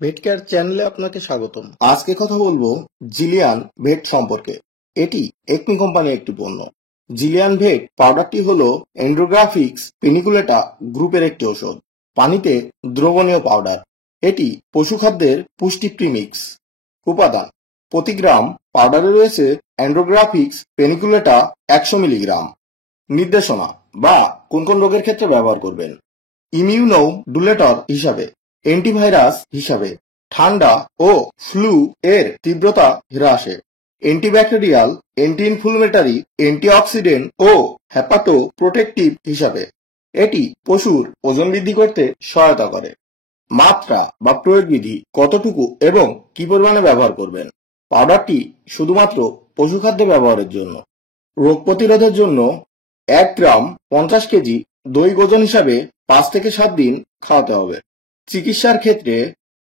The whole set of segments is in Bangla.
ভেট কেয়ার চ্যানেলে আপনাকে স্বাগতম। আজকে কথা বলবো জিলিয়ান ভেট সম্পর্কে। এটি একমি কোম্পানির একটি পণ্য। জিলিয়ান ভেট পাউডারটি হলো এন্ড্রোগ্রাফিক্স পেনিকুলেটা গ্রুপের একটি ঔষধ, পানিতে দ্রবণীয় পাউডার। এটি পশুখাদ্যের পুষ্টি প্রিমিক্স। উপাদান: প্রতি গ্রাম পাউডারে রয়েছে অ্যান্ড্রোগ্রাফিক্স পেনিকুলেটা 100 মিলিগ্রাম। নির্দেশনা বা কোন কোন রোগের ক্ষেত্রে ব্যবহার করবেন: ইমিউনোডুলেটর হিসাবে, অ্যান্টিভাইরাস হিসাবে, ঠান্ডা ও ফ্লু এর তীব্রতা হ্রাসে, অ্যান্টিব্যাকটেরিয়াল, অ্যান্টি ইনফ্লুমেটারি, অ্যান্টিঅক্সিডেন্ট ও হ্যাপাটো প্রোটেক্টিভ হিসাবে। এটি পশুর ওজন বৃদ্ধি করতে সহায়তা করে। মাত্রা বা প্রয়োগ বিধি: কতটুকু এবং কি পরিমাণে ব্যবহার করবেন। পাউডারটি শুধুমাত্র পশুখাদ্যে ব্যবহারের জন্য। রোগ প্রতিরোধের জন্য 1 গ্রাম 50 কেজি দৈহিক ওজন হিসাবে 5 থেকে 7 দিন খাওয়াতে হবে। চিকিৎসার ক্ষেত্রে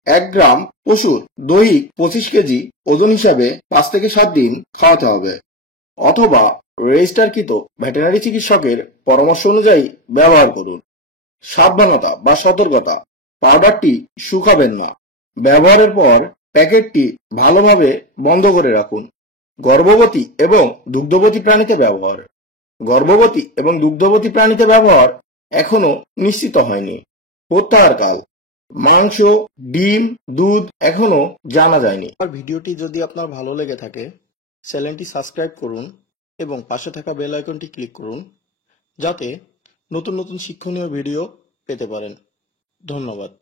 1 গ্রাম পশুর দৈহিক 25 কেজি ওজন হিসাবে 5 থেকে 7 দিন খাওয়াতে হবে, অথবা রেজিস্টারকৃত ভেটেরিনারি চিকিৎসকের পরামর্শ অনুযায়ী ব্যবহার করুন। সাবধানতা বা সতর্কতা: পাউডারটি শুকাবেন না। ব্যবহারের পর প্যাকেটটি ভালোভাবে বন্ধ করে রাখুন। গর্ভবতী এবং দুগ্ধবতী প্রাণীতে ব্যবহার: গর্ভবতী এবং দুগ্ধবতী প্রাণীতে ব্যবহার এখনো নিশ্চিত হয়নি। প্রত্যাহারকাল: মাংস, ডিম, দুধ এখনো জানা যায়নি। আর ভিডিওটি যদি আপনার ভালো লেগে থাকে, চ্যানেলটি সাবস্ক্রাইব করুন এবং পাশে থাকা বেল আইকনটি ক্লিক করুন, যাতে নতুন নতুন শিক্ষণীয় ভিডিও পেতে পারেন। ধন্যবাদ।